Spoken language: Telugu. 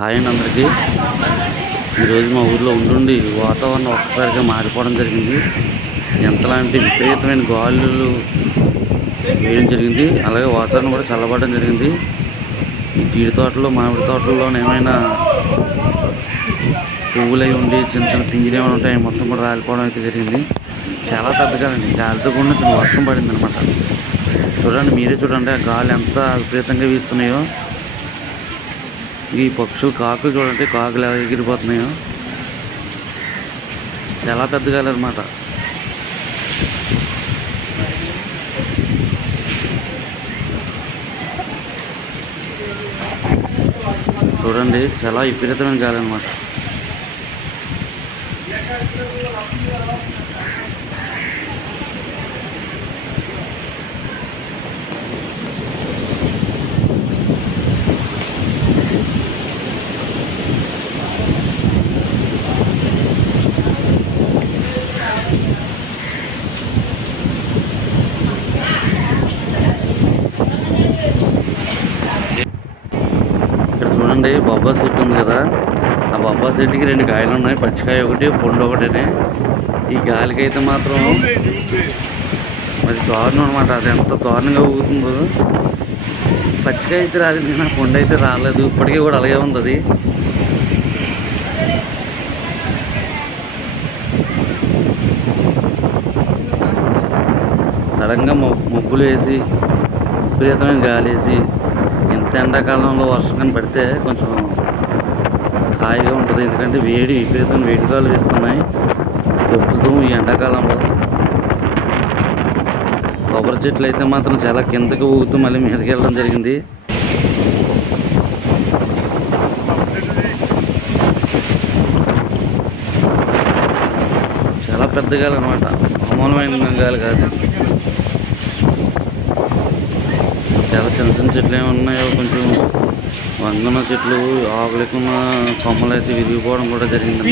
హాయ్ అండి అందరికీ. ఈరోజు మా ఊర్లో ఉండుండి వాతావరణం ఒక్కసారిగా మారిపోవడం జరిగింది. ఎంతలాంటి విపరీతమైన గాలులు వేయడం జరిగింది. అలాగే వాతావరణం కూడా చల్లబడడం జరిగింది. ఈ జీడి తోటలో మామిడి తోటల్లో ఏమైనా పువ్వులు అవి ఉండి చిన్న చిన్న పింజలు ఏమైనా ఉంటాయి మొత్తం కూడా రాలిపోవడం అయితే జరిగింది. చాలా పెద్దగా అండి గాలితో కూడా చిన్న వర్షం పడింది అనమాట చూడండి మీరే చూడండి ఆ గాలి ఎంత విపరీతంగా వీస్తున్నాయో. ఈ పక్షులు కాకులు చూడండి కాకులు ఎలా ఎగిరిపోతున్నాయో. చాలా పెద్ద గాలి అనమాట చూడండి చాలా విపరీతమైన గాలి అనమాట చూడండి బొబ్బా చెట్టు ఉంది కదా. ఆ బొబ్బా చెట్టుకి రెండు కాయలు ఉన్నాయి. పచ్చికాయ ఒకటి పండు ఒకటిని. ఈ గాలికి అయితే మాత్రం మరి దారుణం అనమాట అది ఎంత దారుణంగా ఊగుతుందో. పచ్చికాయ అయితే రాలేదు నా పండు అయితే రాలేదు. ఇప్పటికీ కూడా అలాగే ఉంది అది సడన్గా మొ- మబ్బులు వేసి విపరీతమైన గాలి వేసి ఎండాకాలంలో వర్షం కానీ పడితే కొంచెం హాయిగా ఉంటుంది. ఎందుకంటే వేడి విపరీతం వేడికాలు వేస్తున్నాయి. ప్రస్తుతం ఈ ఎండాకాలంలో కొబ్బరి చెట్లు అయితే మాత్రం చాలా కిందకి ఊగుతూ మళ్ళీ మీదకి వెళ్ళడం జరిగింది. చాలా పెద్ద గాలి అనమాట మామూలమైన గాలి కాదు. చాలా చిన్న చిన్న చెట్లు ఏమి ఉన్నాయో కొంచెం వంగన చెట్లు ఆకులకున్న కొమ్మలు అయితే విరిగిపోవడం కూడా జరిగింది.